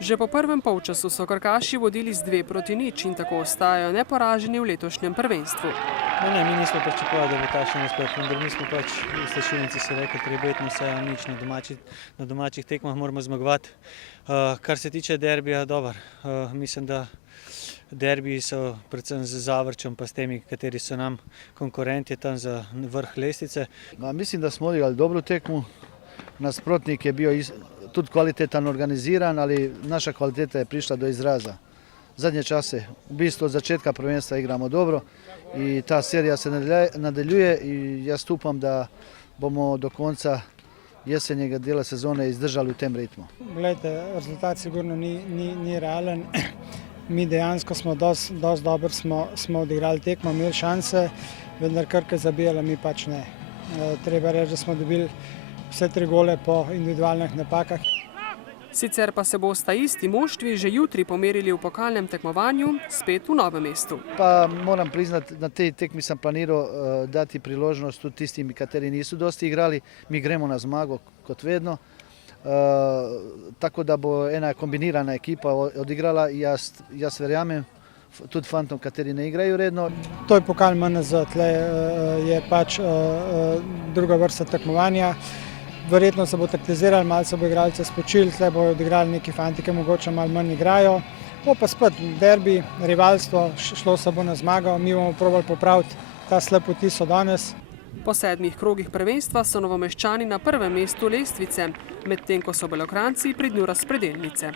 Že po prvem polčasu so krkaši vodili z 2-0 in tako ostajajo neporaženi v letošnjem prvenstvu. Mi nismo pričakovali, da bo takšen uspeh, vendar mi smo pač v slačilnici si rekli, treba biti nič na domačih tekmah moramo zmagovati. Kar se tiče derbija, dober. Mislim, da derbiji so predvsem z Zavrčem pa s temi, kateri so nam konkurenti tam za vrh lestvice. Mislim, da smo odigrali dobro tekmu. Nasprotnik je bio tudi kvalitetan, organiziran, ali naša kvaliteta je prišla do izraza. Zadnje čase, v bistvu od začetka prvenstva igramo dobro i ta serija se nadaljuje i jaz upam da bomo do konca jesenjega dela sezone izdržali v tem ritmu. Glejte, rezultat sigurno ni realen. Mi dejansko smo dosti dobro smo odigrali tekmo, imeli šanse, vendar Krka zabijala, mi pač ne. Treba reči, da smo dobili vse 3 gole po individualnih napakah. Sicer pa se bosta isti moštvi že jutri pomerili v pokalnem tekmovanju, spet v Novem mestu. Pa moram priznati, na tej tekmi sam planiral dati priložnost tudi tistim, kateri nisu dosti igrali. Mi gremo na zmago, kot vedno. Tako da bo ena kombinirana ekipa odigrala i jaz verjamem, tudi fantom, kateri ne igrajo redno. To je pokal MNZ, tle je pač druga vrsta tekmovanja. Verjetno se bo taktizirali, malo se bo igralce spočili, tle bojo odigrali neki fanti, ki mogoče malo manj igrajo. Bo pa spet derbi, rivalstvo, šlo se bo na zmago, mi bomo probali popraviti ta slab vtis od danes. Po 7 krogih prvenstva so Novomeščani na prvem mestu lestvice, medtem ko so Belokranjci pri dnu razpredelnice.